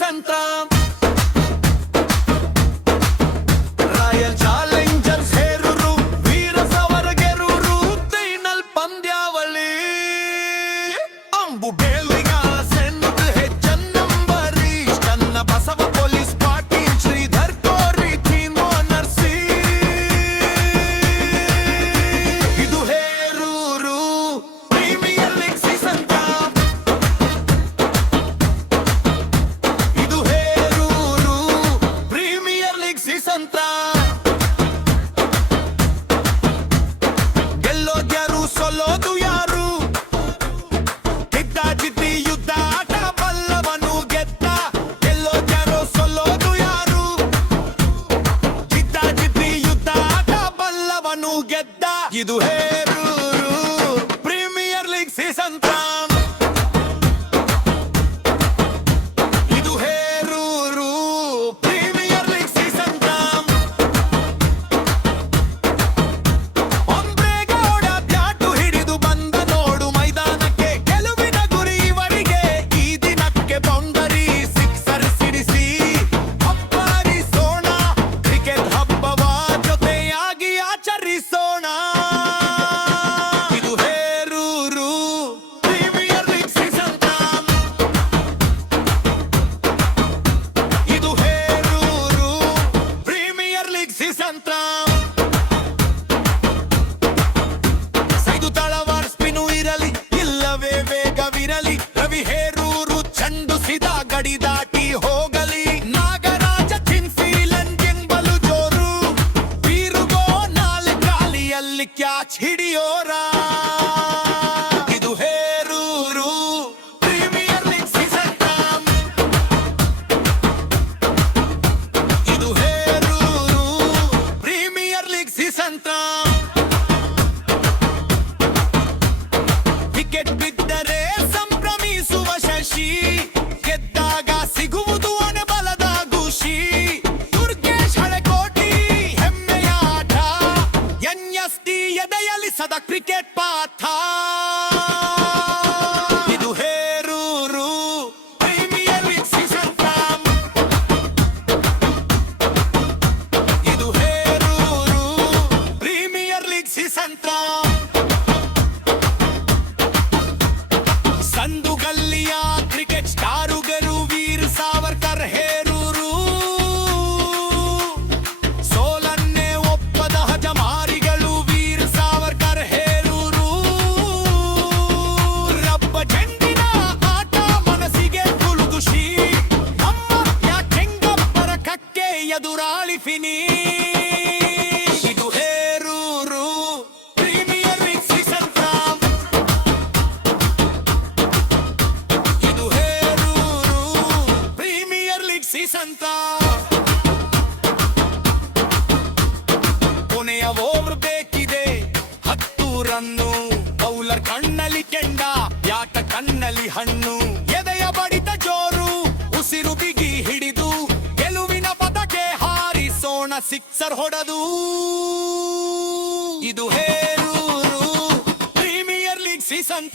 season royal Challengers Heruru ವೀರ ಸವರಗೆರೂರು final ಪಂದ್ಯಾವಳಿ ಅಂಬು ಬೇಲಿಗ scent ಹೆಚ್ಚನ್ನಂಬರಿ ಚನ್ನ Basava police Patil Sridhar ಕೋರಿ ಥೀಮೋ ನರ್ಸಿ ಇದು ಹೇರೂರು ಪ್ರೀಮಿಯರ್ ಲೀಗ್ ಸೀಸನ್ ಇದು ಹೇರೂರು ಪ್ರೀಮಿಯರ್ ಲೀಗ್ ಸೀಸನ್ ಗೆಲ್ಲೋದ್ಯಾರು ಸೋಲೋದು ಯಾರು ಜಿದ್ದಿ ಯುದ್ಧ ಆಟ ಬಲ್ಲವನು ಗೆದ್ದ ಗೆಲ್ಲೋದ್ಯಾರು ಸೋಲೋದು ಯಾರು ಜಿದ್ದಿ ಯುದ್ಧ ಆಟ ಬಲ್ಲವನು ಗೆದ್ದ ಇದು ಹೇರೂರು ಪ್ರೀಮಿಯರ್ ಲೀಗ್ ಸೀಸನ್ ಇದು ಹೇರೂರು ಪ್ರೀಮಿಯರ್ ಲೀಗ್ ಸೀಸನ್ ಒಂಬ್ರೇಗೌಡ ಬ್ಯಾಟು ಹಿಡಿದು ಬಂದ ನೋಡು ಮೈದಾನಕ್ಕೆ ಗೆಲುವಿನ ಗುರಿ ಇವರಿಗೆ ಈ ದಿನಕ್ಕೆ ಬೌಂಡರಿ ಸಿಕ್ಸರ್ ಸಿಡಿಸಿ ಹಬ್ಬರಿಸೋಣ ಕ್ರಿಕೆಟ್ ಹಬ್ಬವ ಜೊತೆಯಾಗಿ ಆಚರಿಸೋಣ ಇದು ಹೇರೂರು ಪ್ರೀಮಿಯರ್ ಲೀಗ್ ಸೀಸನ್ ಇದು ಹೇರೂರು ಪ್ರೀಮಿಯರ್ ಲೀಗ್ ಸೀಸನ್ ಸೈದು ತಳವಾರ್ ಸ್ಪಿನು ಇರಲಿ ಇಲ್ಲವೇ ವೇಗವಿರಲಿ ರವಿ ಹೇರೂರು ಚೆಂಡು ಸಿದ ಗಡಿ ದಾಟಿ ಹೋಗಲಿ ನಾಗರಾಜ ಚಿನ್ಫೀಲನ್ ಗೆಂಬಲು ಜೋರು ಬೀರುಗೋ ನಾಲ್ ಗಾಲಿಯಲ್ಲಿ ಕ್ಯಾಚ್ ಹಿಡಿಯೋರ ಇದು ಹೇರೂರು ಪ್ರೀಮಿಯರ್ ಲೀಗ್ ಸೀಸನ್ ಇದು Heruru premier league season wicket ಬಿದ್ದರೆ ಸಂಭ್ರಮಿಸುವ ಶಶಿ ಗೆದ್ದಾಗ ಸಿಗುವುದು ಬಲದ ಖುಷಿ ದುರ್ಗೇಶ್ ಹಳೆಕೋಟಿ ಹೆಮ್ಮೆಯ ಆಟ ಎನ್ಎಸ್ಡಿ ಎದೆಯಲ್ಲಿ ಸದಾ ಕ್ರಿಕೆಟ್ ಪಾಠ ಇದು ಹೇರೂರು ಪ್ರೀಮಿಯರ್ ಲೀಗ್ ಸೀಸನ್ ಇದು ಹೇರೂರು ಪ್ರೀಮಿಯರ್ ಲೀಗ್ ಸೀಸನ್ ಸಂದು ಗಲ್ಲಿಯ ಕ್ರಿಕೆಟ್ ಸ್ಟಾರುಗರು ವೀರ್ ಸಾವರ್ಕರ್ ಹೇರೂರು ಸೋಲನ್ನೇ ಒಪ್ಪದ ಹಜಮಾರಿಗಳು ವೀರ್ ಸಾವರ್ಕರ್ ಹೇರೂರು ರಬ್ಬ ಚೆಂಡಿನ ಆಟ ಮನಸ್ಸಿಗೆ ತುಳುದುಷಿ ನಮ್ಮ ಯಾಕೆಂಗಬ್ಬರ ಕಕ್ಕೆ ಎದುರಾಳಿ ಫಿನಿ ಇದು ಹೇರೂರು ಪ್ರೀಮಿಯರ್ ಲೀಗ್ ಸೀಸನ್ ಇದು ಹೇರೂರು ಪ್ರೀಮಿಯರ್ ಲೀಗ್ ಸೀಸನ್ ಕೊನೆಯ ಓವರ್ ಬೇಕಿದೆ 10 ರನ್ನು ಬೌಲರ್ ಕಣ್ಣಲ್ಲಿ ಕೆಂಡ ಯಾಟ ಕಣ್ಣಲ್ಲಿ ಹಣ್ಣು ಎದೆಯ ಬಡಿತ ಜೋರು ಉಸಿರು ಬಿಗಿ ಹಿಡಿದು ಗೆಲುವಿನ ಪದಕ್ಕೆ ಹಾರಿಸೋಣ ಸಿಕ್ಸರ್ ಹೊಡೆದು ಇದು ಹೇರೂರು ಪ್ರೀಮಿಯರ್ ಲೀಗ್ ಸೀಸನ್